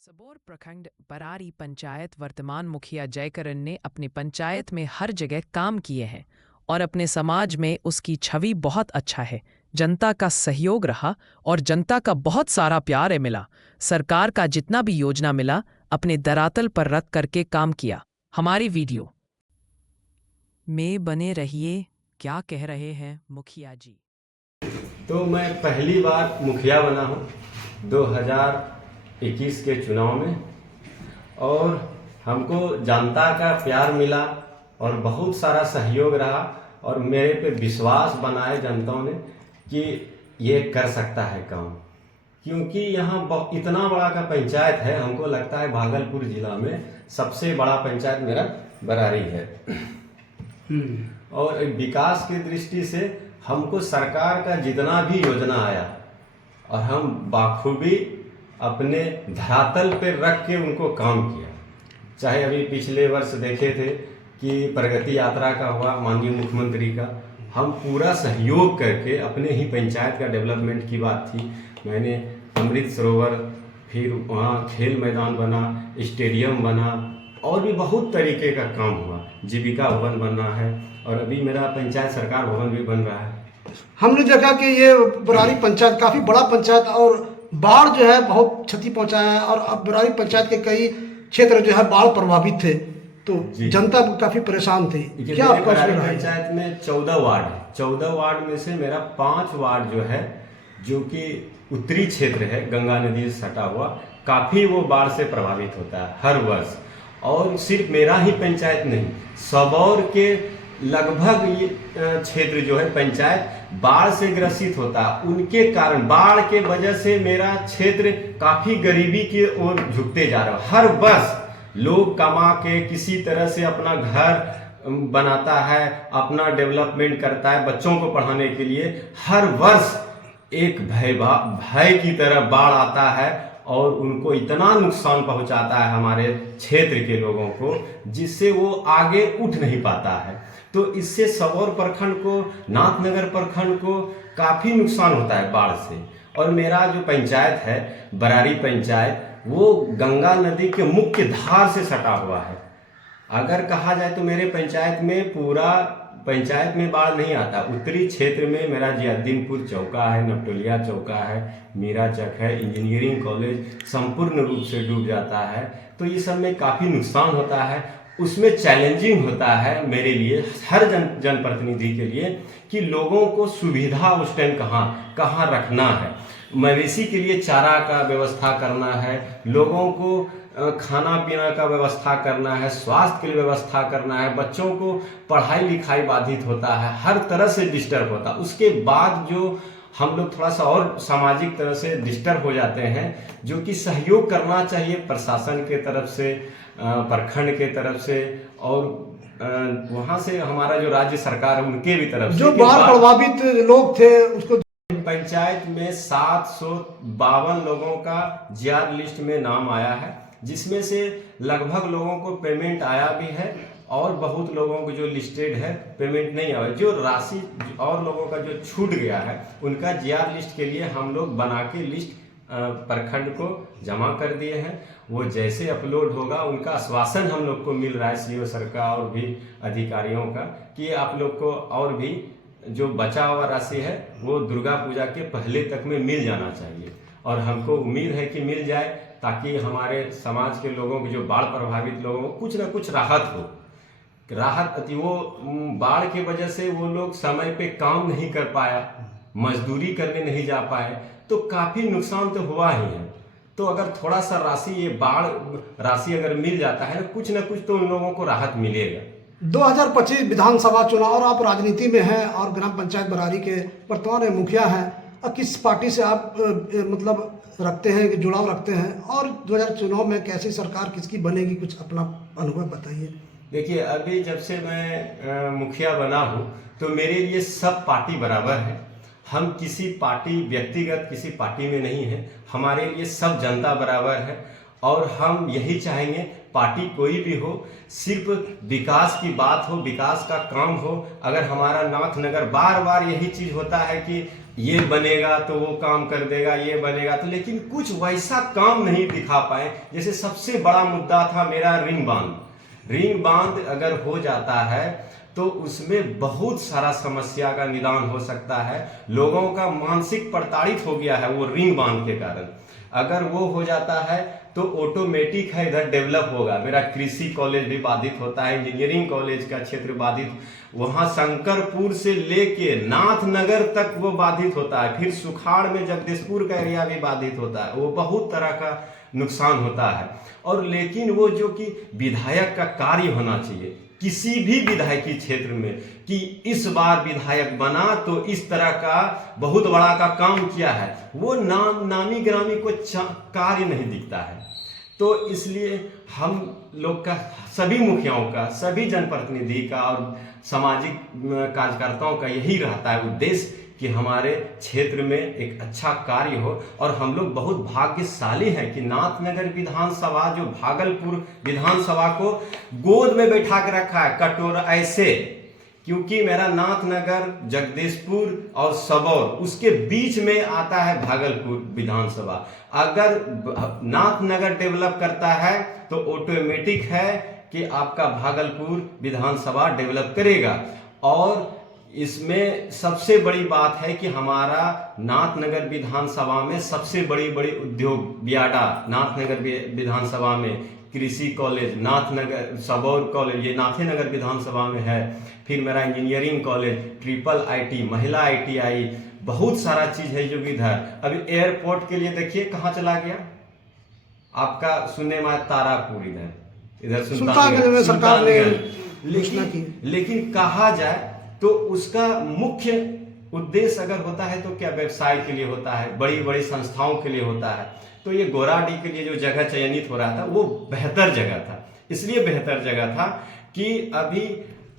सबौर प्रखंड बरारी पंचायत वर्तमान मुखिया जयकरण ने अपनी पंचायत में हर जगह काम किए हैं और अपने समाज में उसकी छवि बहुत अच्छा है। जनता का सहयोग रहा और जनता का बहुत सारा प्यार मिला। सरकार का जितना भी योजना मिला अपने धरातल पर रख करके काम किया। हमारी वीडियो में बने रहिए। क्या कह रहे हैं मुखिया जी? तो मैं पहली बार मुखिया बना हूँ 2021 के चुनाव में, और हमको जनता का प्यार मिला और बहुत सारा सहयोग रहा और मेरे पे विश्वास बनाए जनताओं ने कि ये कर सकता है काम। क्योंकि यहाँ इतना बड़ा का पंचायत है, हमको लगता है भागलपुर जिला में सबसे बड़ा पंचायत मेरा बरारी है। और विकास की दृष्टि से हमको सरकार का जितना भी योजना आया और हम बाखूबी अपने धरातल पे रख के उनको काम किया। चाहे अभी पिछले वर्ष देखे थे कि प्रगति यात्रा का हुआ, माननीय मुख्यमंत्री का, हम पूरा सहयोग करके अपने ही पंचायत का डेवलपमेंट की बात थी। मैंने अमृत सरोवर, फिर वहाँ खेल मैदान बना, स्टेडियम बना और भी बहुत तरीके का काम हुआ। जीविका भवन बनना है और अभी मेरा पंचायत सरकार भवन भी बन रहा है। हमने देखा कि ये बरारी पंचायत काफ़ी बड़ा पंचायत और बाढ़ जो है बहुत क्षति पहुंचाया है, और अब बरारी पंचायत के कई क्षेत्र जो है बाढ़ प्रभावित थे, तो जनता काफ़ी परेशान थी। क्या आपका पंचायत में 14 वार्ड में से मेरा 5 वार्ड जो है, जो कि उत्तरी क्षेत्र है, गंगा नदी से सटा हुआ, काफ़ी वो बाढ़ से प्रभावित होता है हर वर्ष। और सिर्फ मेरा ही पंचायत नहीं, सबौर के लगभग ये क्षेत्र जो है पंचायत बाढ़ से ग्रसित होता है। उनके कारण, बाढ़ के वजह से मेरा क्षेत्र काफ़ी गरीबी की ओर झुकते जा रहा है। हर वर्ष लोग कमा के किसी तरह से अपना घर बनाता है, अपना डेवलपमेंट करता है, बच्चों को पढ़ाने के लिए। हर वर्ष एक भय की तरह बाढ़ आता है और उनको इतना नुकसान पहुंचाता है हमारे क्षेत्र के लोगों को, जिससे वो आगे उठ नहीं पाता है। तो इससे सबौर प्रखंड को, नाथनगर प्रखंड को काफ़ी नुकसान होता है बाढ़ से। और मेरा जो पंचायत है बरारी पंचायत, वो गंगा नदी के मुख्य धार से सटा हुआ है। अगर कहा जाए तो मेरे पंचायत में पूरा पंचायत में बाढ़ नहीं आता। उत्तरी क्षेत्र में मेरा जियाद्दीनपुर चौका है, नपटोलिया चौका है, मीराचक है, इंजीनियरिंग कॉलेज संपूर्ण रूप से डूब जाता है। तो ये सब में काफ़ी नुकसान होता है। उसमें चैलेंजिंग होता है मेरे लिए, हर जनप्रतिनिधि के लिए, कि लोगों को सुविधा उस टाइम कहाँ रखना है। मवेशी के लिए चारा का व्यवस्था करना है, लोगों को खाना पीना का व्यवस्था करना है, स्वास्थ्य के लिए व्यवस्था करना है, बच्चों को पढ़ाई लिखाई बाधित होता है, हर तरह से डिस्टर्ब होता है। उसके बाद जो हम लोग थोड़ा सा और सामाजिक तरह से डिस्टर्ब हो जाते हैं, जो कि सहयोग करना चाहिए प्रशासन के तरफ से, प्रखंड के तरफ से, और वहाँ से हमारा जो राज्य सरकार है उनके भी तरफ से। जो बाढ़ प्रभावित लोग थे उसको, पंचायत में 752 लोगों का जीआर लिस्ट में नाम आया है, जिसमें से लगभग लोगों को पेमेंट आया भी है और बहुत लोगों को जो लिस्टेड है पेमेंट नहीं आया। जो राशि और लोगों का जो छूट गया है, उनका जीआर लिस्ट के लिए हम लोग बना के लिस्ट प्रखंड को जमा कर दिए हैं। वो जैसे अपलोड होगा, उनका आश्वासन हम लोग को मिल रहा है सीओ सर का और भी अधिकारियों का, कि आप लोग को और भी जो बचा हुआ राशि है वो दुर्गा पूजा के पहले तक में मिल जाना चाहिए। और हमको उम्मीद है कि मिल जाए, ताकि हमारे समाज के लोगों की, जो बाढ़ प्रभावित लोगों को कुछ ना कुछ राहत हो। वो बाढ़ के वजह से वो लोग समय पे काम नहीं कर पाया, मजदूरी करने नहीं जा पाए, तो काफ़ी नुकसान तो हुआ ही है। तो अगर थोड़ा सा राशि, ये बाढ़ राशि अगर मिल जाता है, कुछ ना कुछ तो उन लोगों को राहत मिलेगा। 2025 विधानसभा चुनाव और आप राजनीति में हैं और ग्राम पंचायत बरारी के वर्तमान मुखिया हैं, और किस पार्टी से आप मतलब रखते हैं, जुड़ाव रखते हैं, और 2000 चुनाव में कैसी सरकार किसकी बनेगी, कुछ अपना अनुभव बताइए। देखिए, अभी जब से मैं मुखिया बना हूँ तो मेरे लिए सब पार्टी बराबर है। हम किसी पार्टी, व्यक्तिगत किसी पार्टी में नहीं है, हमारे लिए सब जनता बराबर है। और हम यही चाहेंगे, पार्टी कोई भी हो, सिर्फ विकास की बात हो, विकास का काम हो। अगर हमारा नाथनगर, बार बार यही चीज़ होता है कि ये बनेगा तो वो काम कर देगा, ये बनेगा तो, लेकिन कुछ वैसा काम नहीं दिखा पाए। जैसे सबसे बड़ा मुद्दा था मेरा रिंग बांध। रिंग बांध अगर हो जाता है तो उसमें बहुत सारा समस्या का निदान हो सकता है। लोगों का मानसिक प्रताड़ित हो गया है वो रिंग बांध के कारण। अगर वो हो जाता है तो ऑटोमेटिक है इधर डेवलप होगा। मेरा कृषि कॉलेज भी बाधित होता है, इंजीनियरिंग कॉलेज का क्षेत्र बाधित, वहाँ शंकरपुर से लेके नाथनगर तक वो बाधित होता है। फिर सुखाड़ में जगदीशपुर का एरिया भी बाधित होता है। वो बहुत तरह का नुकसान होता है। और लेकिन वो जो कि विधायक का कार्य होना चाहिए किसी भी विधायकी क्षेत्र में, कि इस बार विधायक बना तो इस तरह का बहुत बड़ा का काम किया है, वो नामी ग्रामी को कार्य नहीं दिखता है। तो इसलिए हम लोग का, सभी मुखियाओं का, सभी जनप्रतिनिधि का और सामाजिक कार्यकर्ताओं का यही रहता है उद्देश्य कि हमारे क्षेत्र में एक अच्छा कार्य हो। और हम लोग बहुत भाग्यशाली हैं कि नाथनगर विधानसभा, जो भागलपुर विधानसभा को गोद में बैठा के रखा है कटोरा ऐसे, क्योंकि मेरा नाथनगर, जगदीशपुर और सबौर उसके बीच में आता है भागलपुर विधानसभा। अगर नाथनगर डेवलप करता है तो ऑटोमेटिक है कि आपका भागलपुर विधानसभा डेवलप करेगा। और इसमें सबसे बड़ी बात है कि हमारा नाथनगर विधानसभा में सबसे बड़ी बड़ी उद्योग बियाडा, नाथनगर विधानसभा में कृषि कॉलेज, नाथनगर सबौर कॉलेज ये नाथनगर विधानसभा में है। फिर मेरा इंजीनियरिंग कॉलेज, ट्रिपल आईटी, महिला आईटीआई, बहुत सारा चीज है जो कि इधर। अभी एयरपोर्ट के लिए देखिए कहाँ चला गया आपका, सुनने में तारापुर, इधर सुल्तानगंज में सरकार ने लेकिन कहा जाए तो उसका मुख्य उद्देश्य अगर होता है तो क्या व्यवसाय के लिए होता है, बड़ी बड़ी संस्थाओं के लिए होता है। तो ये गोराडीह के लिए जो जगह चयनित हो रहा था वो बेहतर जगह था। इसलिए बेहतर जगह था कि अभी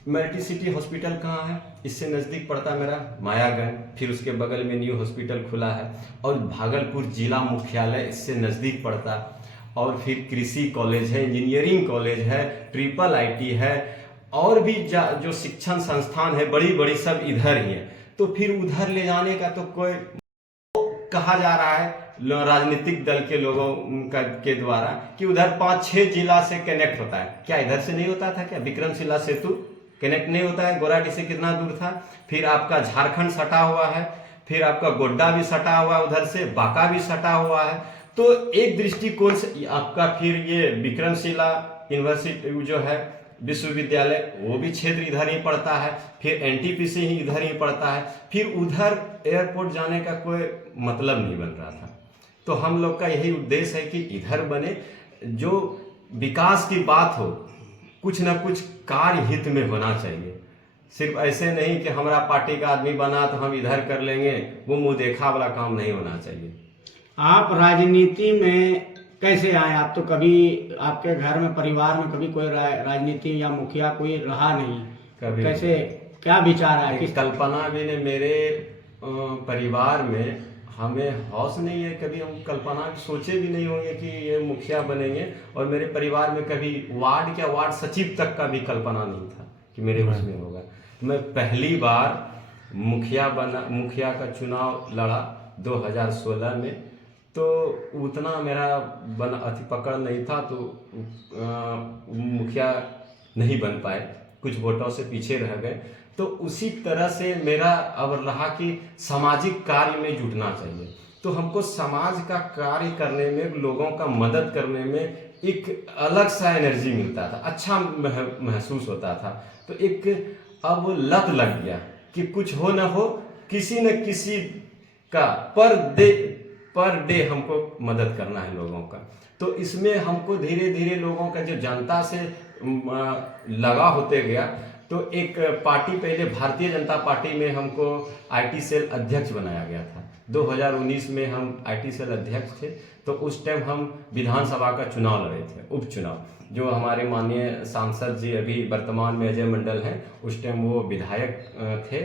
मल्टी सिटी हॉस्पिटल कहाँ है, इससे नज़दीक पड़ता मेरा मायागंज, फिर उसके बगल में न्यू हॉस्पिटल खुला है, और भागलपुर जिला मुख्यालय इससे नज़दीक पड़ता, और फिर कृषि कॉलेज है, इंजीनियरिंग कॉलेज है, ट्रिपल आईटी है, और भी जो शिक्षण संस्थान है बड़ी बड़ी सब इधर ही है। तो फिर उधर ले जाने का तो कोई कहा जा रहा है राजनीतिक दल के लोगों के द्वारा कि उधर 5-6 जिला से कनेक्ट होता है। क्या इधर से नहीं होता था क्या? विक्रमशिला सेतु कनेक्ट नहीं होता है? गोराडीह से कितना दूर था। फिर आपका झारखंड सटा हुआ है, फिर आपका गोड्डा भी सटा हुआ है, उधर से बांका भी सटा हुआ है। तो एक दृष्टिकोण से आपका फिर ये विक्रमशिला यूनिवर्सिटी जो है विश्वविद्यालय, वो भी क्षेत्र इधर ही पड़ता है, फिर एनटीपीसी ही इधर ही पड़ता है। फिर उधर एयरपोर्ट जाने का कोई मतलब नहीं बन रहा था। तो हम लोग का यही उद्देश्य है कि इधर बने, जो विकास की बात हो कुछ ना कुछ कार्य हित में होना चाहिए। सिर्फ ऐसे नहीं कि हमारा पार्टी का आदमी बना तो हम इधर कर लेंगे, वो मुंह देखा वाला काम नहीं होना चाहिए। आप राजनीति में कैसे आए? आप तो कभी आपके घर में, परिवार में कभी कोई राजनीति या मुखिया कोई रहा नहीं, कभी कैसे, क्या विचार है? किस कल्पना भी ने मेरे परिवार में, हमें हौस नहीं है, कभी हम कल्पना सोचे भी नहीं होंगे कि ये मुखिया बनेंगे। और मेरे परिवार में कभी वार्ड क्या, वार्ड सचिव तक का भी कल्पना नहीं था कि मेरे उसमें होगा। तो मैं पहली बार मुखिया का चुनाव लड़ा 2016 में। तो उतना मेरा पकड़ नहीं था, तो मुखिया नहीं बन पाए, कुछ वोटों से पीछे रह गए। तो उसी तरह से मेरा अब रहा कि सामाजिक कार्य में जुटना चाहिए। तो हमको समाज का कार्य करने में, लोगों का मदद करने में एक अलग सा एनर्जी मिलता था, अच्छा महसूस होता था। तो एक अब लत लग गया कि कुछ हो न हो, किसी न किसी का पर डे हमको मदद करना है लोगों का। तो इसमें हमको धीरे धीरे लोगों का जो जनता से लगा होते गया। तो एक पार्टी, पहले भारतीय जनता पार्टी में हमको आईटी सेल अध्यक्ष बनाया गया था। 2019 में हम आईटी सेल अध्यक्ष थे। तो उस टाइम हम विधानसभा का चुनाव लड़े थे, उपचुनाव। जो हमारे माननीय सांसद जी अभी वर्तमान में अजय मंडल हैं, उस टाइम वो विधायक थे,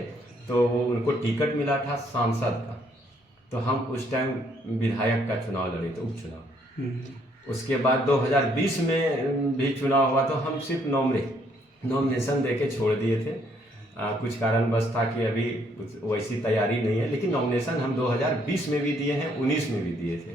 तो वो उनको टिकट मिला था सांसद का। तो हम उस टाइम विधायक का चुनाव लड़े थे, उपचुनाव। उसके बाद 2020 में भी चुनाव हुआ, तो हम सिर्फ नॉमिनेशन देके छोड़ दिए थे। कुछ कारणवश था कि अभी वैसी तैयारी नहीं है, लेकिन नॉमिनेशन हम 2020 में भी दिए हैं, 19 में भी दिए थे।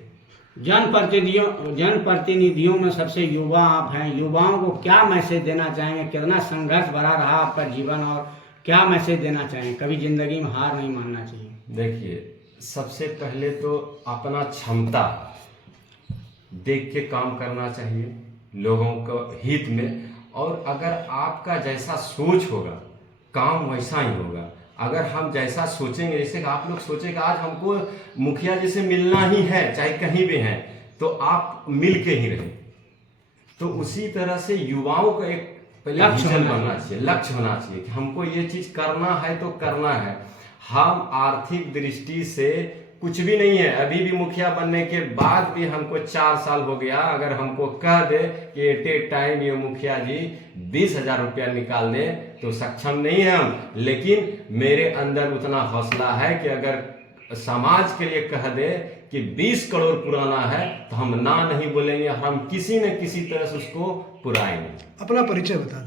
जनप्रतिनिधियों में सबसे युवा आप हैं, युवाओं को क्या मैसेज देना चाहेंगे? कितना संघर्ष भरा रहा आपका जीवन और क्या मैसेज देना चाहेंगे? कभी जिंदगी में हार नहीं मानना चाहिए। देखिए, सबसे पहले तो अपना क्षमता देख के काम करना चाहिए लोगों को हित में, और अगर आपका जैसा सोच होगा काम वैसा ही होगा। अगर हम जैसा सोचेंगे, जैसे आप लोग सोचेंगे आज हमको मुखिया जी से मिलना ही है, चाहे कहीं भी हैं, तो आप मिल के ही रहें। तो उसी तरह से युवाओं का एक पहले विजन बनना चाहिए, लक्ष्य होना चाहिए कि हमको ये चीज करना है तो करना है। हम आर्थिक दृष्टि से कुछ भी नहीं है, अभी भी मुखिया बनने के बाद भी हमको 4 साल हो गया, अगर हमको कह दे कि एट ए टाइम ये मुखिया जी 20,000 रुपया निकाल दे तो सक्षम नहीं है हम, लेकिन मेरे अंदर उतना हौसला है कि अगर समाज के लिए कह दे कि 20 करोड़ पुराना है तो हम ना नहीं बोलेंगे, हम किसी न किसी तरह से उसको पुराएंगे। अपना परिचय बता।